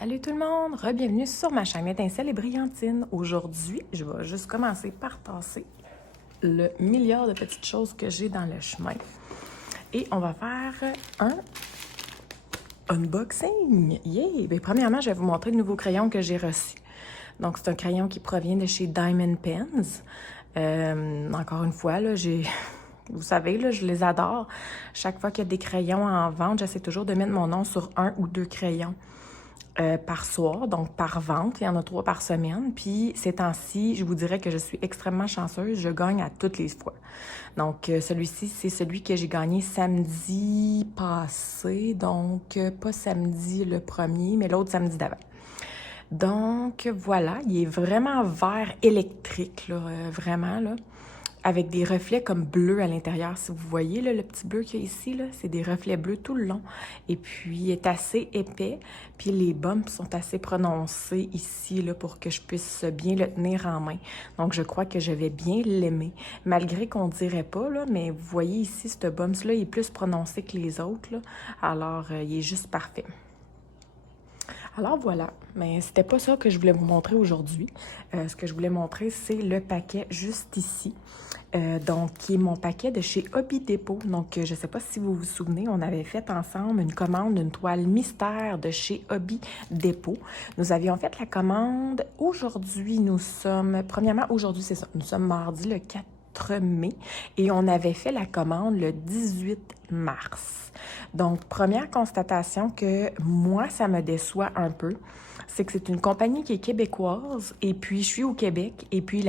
Salut tout le monde, re-bienvenue sur ma chaîne Étincelle et Brillantine. Aujourd'hui, je vais juste commencer par tasser le milliard de petites choses que j'ai dans le chemin. Et on va faire un unboxing. Yeah! Bien, premièrement, je vais vous montrer le nouveau crayon que j'ai reçu. Donc, c'est un crayon qui provient de chez Diamond Pens. Encore une fois, là, vous savez, là, je les adore. Chaque fois qu'il y a des crayons en vente, j'essaie toujours de mettre mon nom sur 1 ou 2 crayons. Par soir, donc par vente. Il y en a 3 par semaine. Puis ces temps-ci, je vous dirais que je suis extrêmement chanceuse. Je gagne à toutes les fois. Donc celui-ci, c'est celui que j'ai gagné samedi passé. Donc pas samedi le premier, mais l'autre samedi d'avant. Donc voilà, il est vraiment vert électrique, là, vraiment, là. Avec des reflets comme bleus à l'intérieur. Si vous voyez là, le petit bleu qu'il y a ici, c'est des reflets bleus tout le long. Et puis, il est assez épais. Puis, les bumps sont assez prononcés ici là, pour que je puisse bien le tenir en main. Donc, je crois que je vais bien l'aimer. Malgré qu'on ne dirait pas, là, mais vous voyez ici, ce bumps-là, il est plus prononcé que les autres. Là. Alors, il est juste parfait. Alors voilà, mais c'était pas ça que je voulais vous montrer aujourd'hui. Ce que je voulais montrer, c'est le paquet juste ici. Donc, qui est mon paquet de chez Hobby Depot. Donc, je ne sais pas si vous vous souvenez, on avait fait ensemble une commande d'une toile mystère de chez Hobby Depot. Nous avions fait la commande. Aujourd'hui, premièrement, aujourd'hui, c'est ça. Nous sommes mardi le 4 mai et on avait fait la commande le 18 mars. Donc, première constatation que moi, ça me déçoit un peu, c'est que c'est une compagnie qui est québécoise et puis je suis au Québec et puis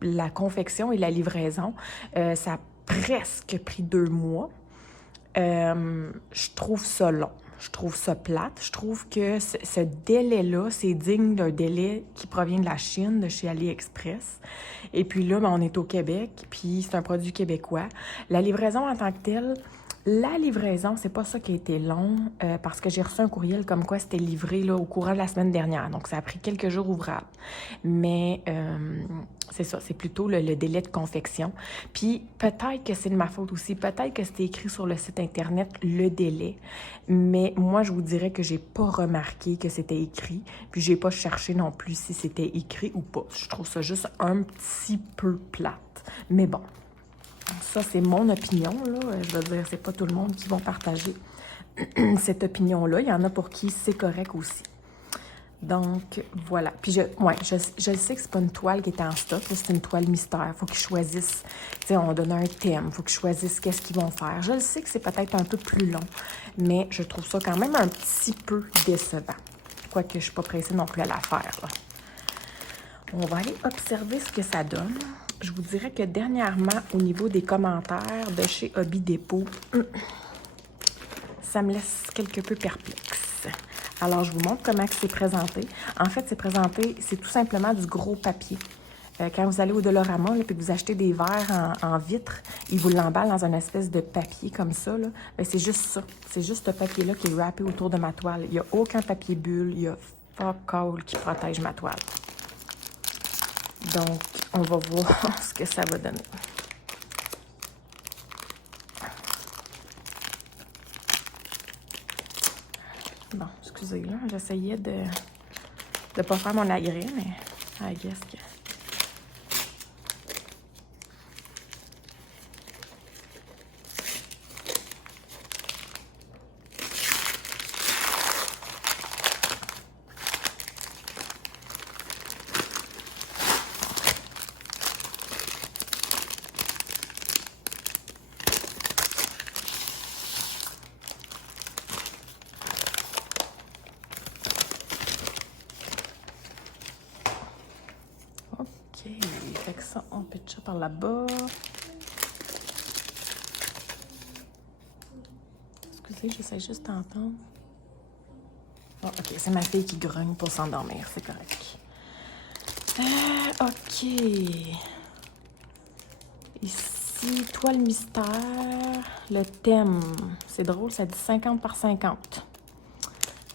la confection et la livraison, ça a presque pris 2 mois. Je trouve ça long. Je trouve ça plate. Je trouve que ce délai-là, c'est digne d'un délai qui provient de la Chine, de chez AliExpress. Et puis là, on est au Québec, puis c'est un produit québécois. La livraison en tant que telle, la livraison, c'est pas ça qui a été long, parce que j'ai reçu un courriel comme quoi c'était livré là, au courant de la semaine dernière. Donc, ça a pris quelques jours ouvrables. Mais c'est ça, c'est plutôt le délai de confection. Puis, peut-être que c'est de ma faute aussi. Peut-être que c'était écrit sur le site Internet, le délai. Mais moi, je vous dirais que j'ai pas remarqué que c'était écrit. Puis, j'ai pas cherché non plus si c'était écrit ou pas. Je trouve ça juste un petit peu plate. Mais bon. Ça, c'est mon opinion, là. Je veux dire, c'est pas tout le monde qui va partager cette opinion-là. Il y en a pour qui c'est correct aussi. Donc, voilà. Puis, je le sais que c'est pas une toile qui est en stock. C'est une toile mystère. Il faut qu'ils choisissent. Tu sais, on donne un thème. Il faut qu'ils choisissent qu'est-ce qu'ils vont faire. Je le sais que c'est peut-être un peu plus long, mais je trouve ça quand même un petit peu décevant. Quoique, je suis pas pressée non plus à la faire, là. On va aller observer ce que ça donne. Je vous dirais que dernièrement, au niveau des commentaires de chez Hobby Depot, ça me laisse quelque peu perplexe. Alors, je vous montre comment c'est présenté. En fait, c'est tout simplement du gros papier. Quand vous allez au Dollarama et que vous achetez des verres en vitre, ils vous l'emballent dans une espèce de papier comme ça. C'est juste ça. C'est juste ce papier-là qui est wrappé autour de ma toile. Il n'y a aucun papier bulle. Il y a fuck all qui protège ma toile. Donc, on va voir ce que ça va donner. Bon, excusez, là, j'essayais de ne pas faire mon agrès, mais I guess que... Fait que ça, on pitch ça par là-bas. Excusez, j'essaie juste d'entendre. Oh, OK, c'est ma fille qui grogne pour s'endormir, c'est correct. OK. Ici, toile mystère. Le thème, c'est drôle, ça dit 50 par 50.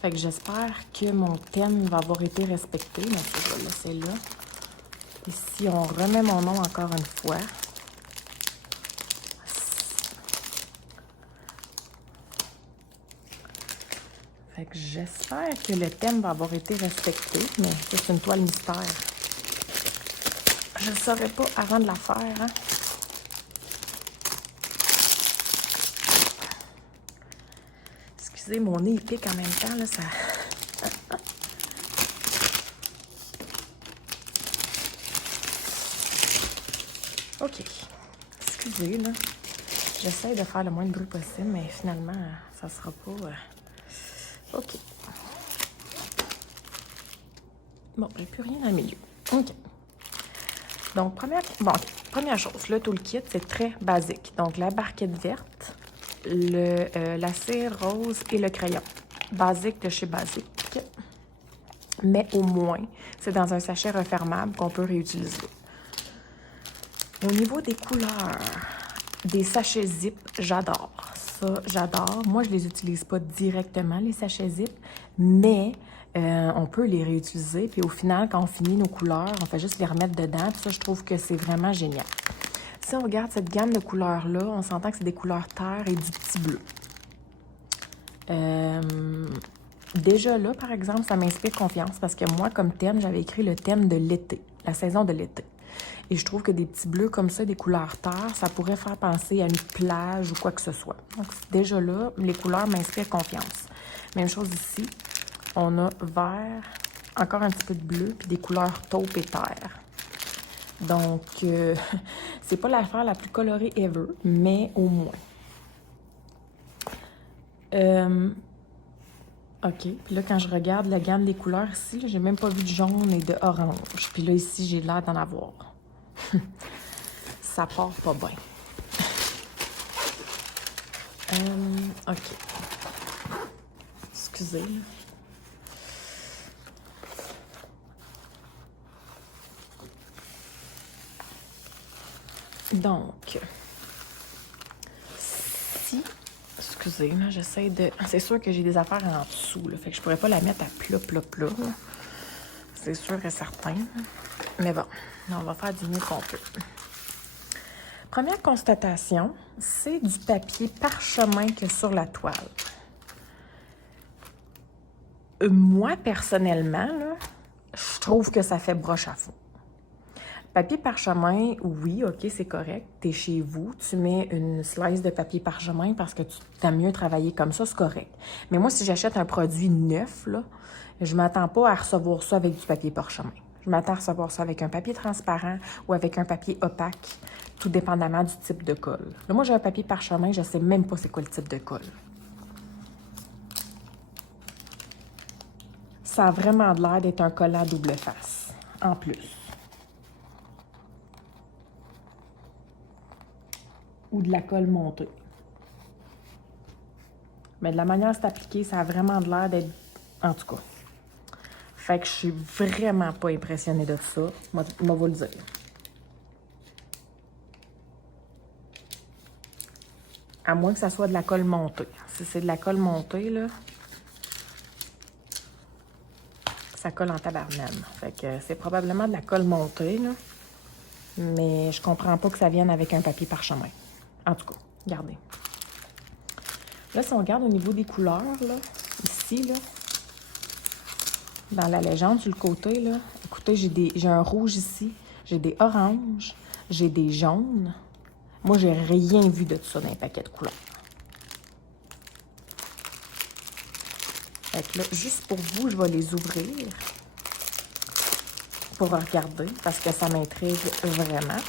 Fait que j'espère que mon thème va avoir été respecté. Mais je vais laisser là. Ici, on remet mon nom encore une fois. Fait que j'espère que le thème va avoir été respecté, mais ça, c'est une toile mystère. Je ne saurais pas avant de la faire, hein. Excusez, mon nez, il pique en même temps, là, ça... OK. Excusez, là. J'essaie de faire le moins de bruit possible, mais finalement, ça sera pas... OK. Bon, il n'y a plus rien dans le milieu. OK. Donc, première chose, le toolkit, c'est très basique. Donc, la barquette verte, la cire rose et le crayon. Basique de chez Basique. Mais au moins, c'est dans un sachet refermable qu'on peut réutiliser. Au niveau des couleurs, des sachets zip, j'adore. Ça, j'adore. Moi, je les utilise pas directement, les sachets zip, mais on peut les réutiliser. Puis au final, quand on finit nos couleurs, on fait juste les remettre dedans. Puis ça, je trouve que c'est vraiment génial. Si on regarde cette gamme de couleurs-là, on s'entend que c'est des couleurs terre et du petit bleu. Déjà là, par exemple, ça m'inspire confiance parce que moi, comme thème, j'avais écrit le thème de l'été, la saison de l'été. Et je trouve que des petits bleus comme ça, des couleurs terre, ça pourrait faire penser à une plage ou quoi que ce soit. Donc déjà là, les couleurs m'inspirent confiance. Même chose ici, on a vert, encore un petit peu de bleu, puis des couleurs taupe et terre. Donc, c'est pas l'affaire la plus colorée ever, mais au moins. OK. Puis là, quand je regarde la gamme des couleurs ici, j'ai même pas vu de jaune et de orange. Puis là, ici, j'ai l'air d'en avoir. Ça part pas bien. OK. Excusez. Donc, si... Excusez, là, j'essaie de... C'est sûr que j'ai des affaires en dessous, là, fait que je pourrais pas la mettre à plat. C'est sûr et certain. Mais bon, on va faire du mieux qu'on peut. Première constatation, c'est du papier parchemin que sur la toile. Moi, personnellement, là, je trouve que ça fait broche à fond. Papier parchemin, oui, OK, c'est correct. T'es chez vous, tu mets une slice de papier parchemin parce que tu t'aimes mieux travailler comme ça, c'est correct. Mais moi, si j'achète un produit neuf, là, je m'attends pas à recevoir ça avec du papier parchemin. Je m'attends à recevoir ça avec un papier transparent ou avec un papier opaque, tout dépendamment du type de colle. Là, moi, j'ai un papier parchemin, je sais même pas c'est quoi le type de colle. Ça a vraiment l'air d'être un collant double face, en plus. Ou de la colle montée. Mais de la manière c'est appliqué, ça a vraiment l'air d'être... En tout cas. Fait que je suis vraiment pas impressionnée de ça. Moi, vous le dire. À moins que ça soit de la colle montée. Si c'est de la colle montée, là, ça colle en tabarnane. Fait que c'est probablement de la colle montée, là. Mais je comprends pas que ça vienne avec un papier parchemin. En tout cas, regardez. Là, si on regarde au niveau des couleurs, là, ici, là, dans la légende, sur le côté, là, écoutez, j'ai un rouge ici, j'ai des oranges, j'ai des jaunes. Moi, j'ai rien vu de tout ça dans les paquets de couleurs. Fait que là, juste pour vous, je vais les ouvrir pour regarder, parce que ça m'intrigue vraiment.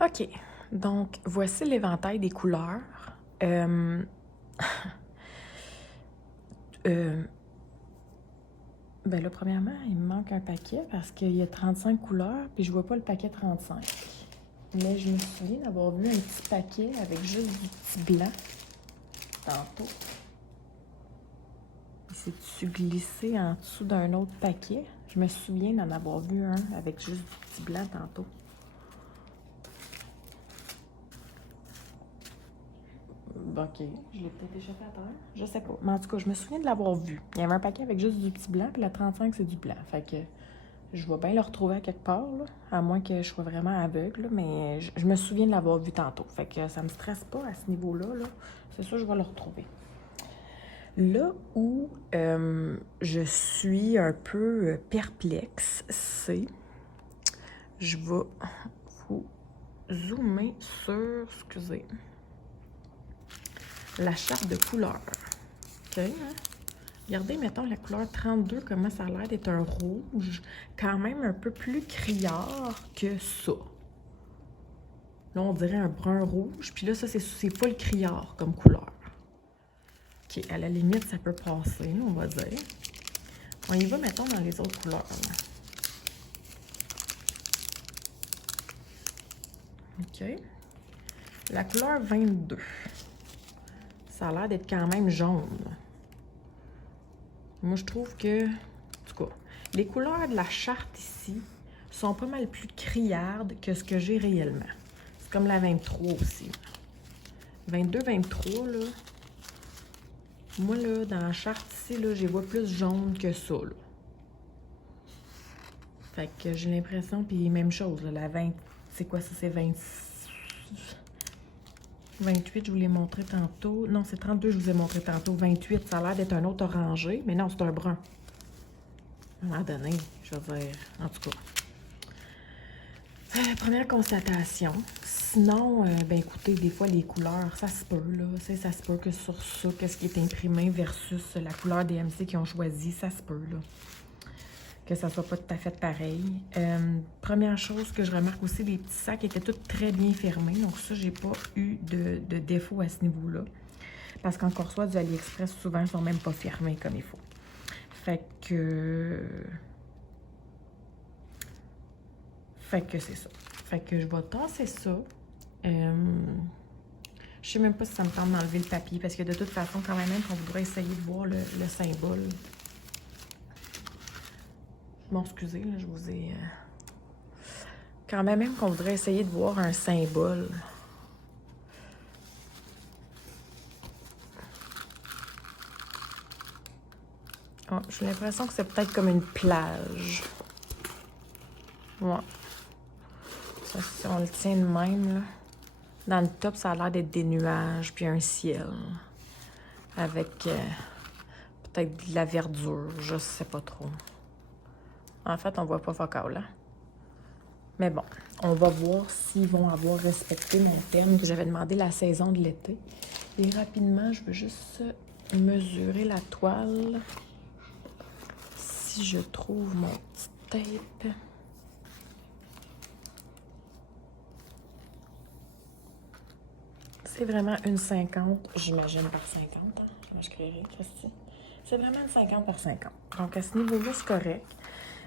OK. Donc, voici l'éventail des couleurs. Euh, ben là, premièrement, il me manque un paquet parce qu'il y a 35 couleurs, puis je vois pas le paquet 35. Mais je me souviens d'avoir vu un petit paquet avec juste du petit blanc tantôt. Il s'est-tu glissé en dessous d'un autre paquet? Je me souviens d'en avoir vu un avec juste du petit blanc tantôt. OK, je l'ai peut-être échappé à terre. Je sais pas. Mais en tout cas, je me souviens de l'avoir vu. Il y avait un paquet avec juste du petit blanc, puis la 35, c'est du blanc. Fait que je vais bien le retrouver à quelque part, là, à moins que je sois vraiment aveugle, là, mais je me souviens de l'avoir vu tantôt. Fait que ça me stresse pas à ce niveau-là. Là. C'est sûr, je vais le retrouver. Là où je suis un peu perplexe, c'est... Je vais vous zoomer sur... Excusez. La charte de couleurs. OK? Regardez, mettons, la couleur 32, comment ça a l'air d'être un rouge quand même un peu plus criard que ça. Là, on dirait un brun-rouge. Puis là, ça, c'est pas le criard comme couleur. OK, à la limite, ça peut passer, on va dire. On y va, mettons, dans les autres couleurs. Là. OK. La couleur 22. Ça a l'air d'être quand même jaune. Moi, je trouve que, en tout cas, les couleurs de la charte ici sont pas mal plus criardes que ce que j'ai réellement. C'est comme la 23 aussi. 22, 23, là. Moi, là, dans la charte ici, là, j'y vois plus jaune que ça, là. Fait que j'ai l'impression, puis même chose, là, la 20, c'est quoi ça, c'est 28, je vous l'ai montré tantôt. Non, c'est 32, je vous ai montré tantôt. 28, ça a l'air d'être un autre orangé, mais non, c'est un brun. À un moment donné, je veux dire, en tout cas. Première constatation. Sinon, ben écoutez, des fois, les couleurs, ça se peut, là. Ça se peut que sur ça, qu'est-ce qui est imprimé versus la couleur DMC qu'ils ont choisi, ça se peut, là. Que ça soit pas tout à fait pareil. Première chose que je remarque aussi, les petits sacs étaient tous très bien fermés. Donc ça, j'ai pas eu de défaut à ce niveau-là. Parce qu'encore soit, du AliExpress, souvent, ils sont même pas fermés comme il faut. Fait que c'est ça. Fait que je vais tasser ça. Je sais même pas si ça me tente d'enlever le papier. Parce que de toute façon, quand même qu'on voudrait essayer de voir le symbole. Bon, excusez, là, je vous ai... Quand même qu'on voudrait essayer de voir un symbole. Oh, j'ai l'impression que c'est peut-être comme une plage. Ouais. Ça, si on le tient de même, là. Dans le top, ça a l'air d'être des nuages, puis un ciel. Avec peut-être de la verdure, je sais pas trop. En fait, on voit pas focal, là. Mais bon, on va voir s'ils vont avoir respecté mon thème que j'avais demandé la saison de l'été. Et rapidement, je veux juste mesurer la toile. Si je trouve mon petit tape. C'est vraiment une 50, j'imagine, par 50. Hein? Moi, je créerais, Christy. C'est vraiment une 50 par 50. Donc, à ce niveau-là, c'est correct.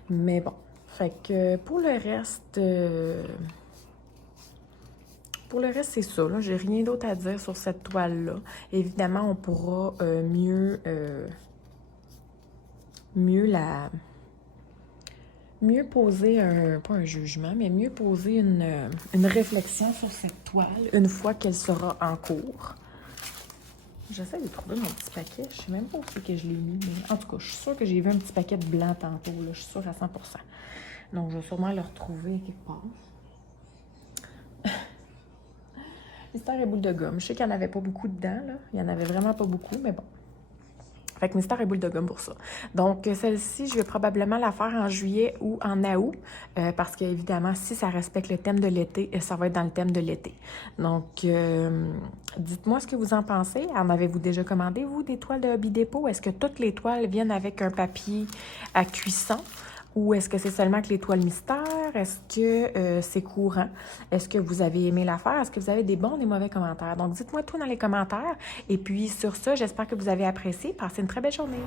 Mais bon. Fait que pour le reste, c'est ça. Là, j'ai rien d'autre à dire sur cette toile-là. Évidemment, on pourra mieux poser pas un jugement, mais mieux poser une réflexion sur cette toile une fois qu'elle sera en cours. J'essaie de trouver mon petit paquet. Je sais même pas où c'est que je l'ai mis, mais en tout cas, je suis sûre que j'ai vu un petit paquet de blanc tantôt. Là, je suis sûre à 100%. Donc, je vais sûrement le retrouver quelque part. Mystère et boule de gomme. Je sais qu'il n'y en avait pas beaucoup dedans, là. Il n'y en avait vraiment pas beaucoup, mais bon. Fait que mystère et boule de gomme pour ça. Donc, celle-ci, je vais probablement la faire en juillet ou en août, parce qu'évidemment, si ça respecte le thème de l'été, ça va être dans le thème de l'été. Donc, dites-moi ce que vous en pensez. En avez-vous déjà commandé, vous, des toiles de Hobby Depot? Est-ce que toutes les toiles viennent avec un papier à cuisson? Ou est-ce que c'est seulement que l'étoile mystère? Est-ce que c'est courant? Est-ce que vous avez aimé l'affaire? Est-ce que vous avez des bons ou des mauvais commentaires? Donc, dites-moi tout dans les commentaires. Et puis, sur ça, j'espère que vous avez apprécié. Passez une très belle journée.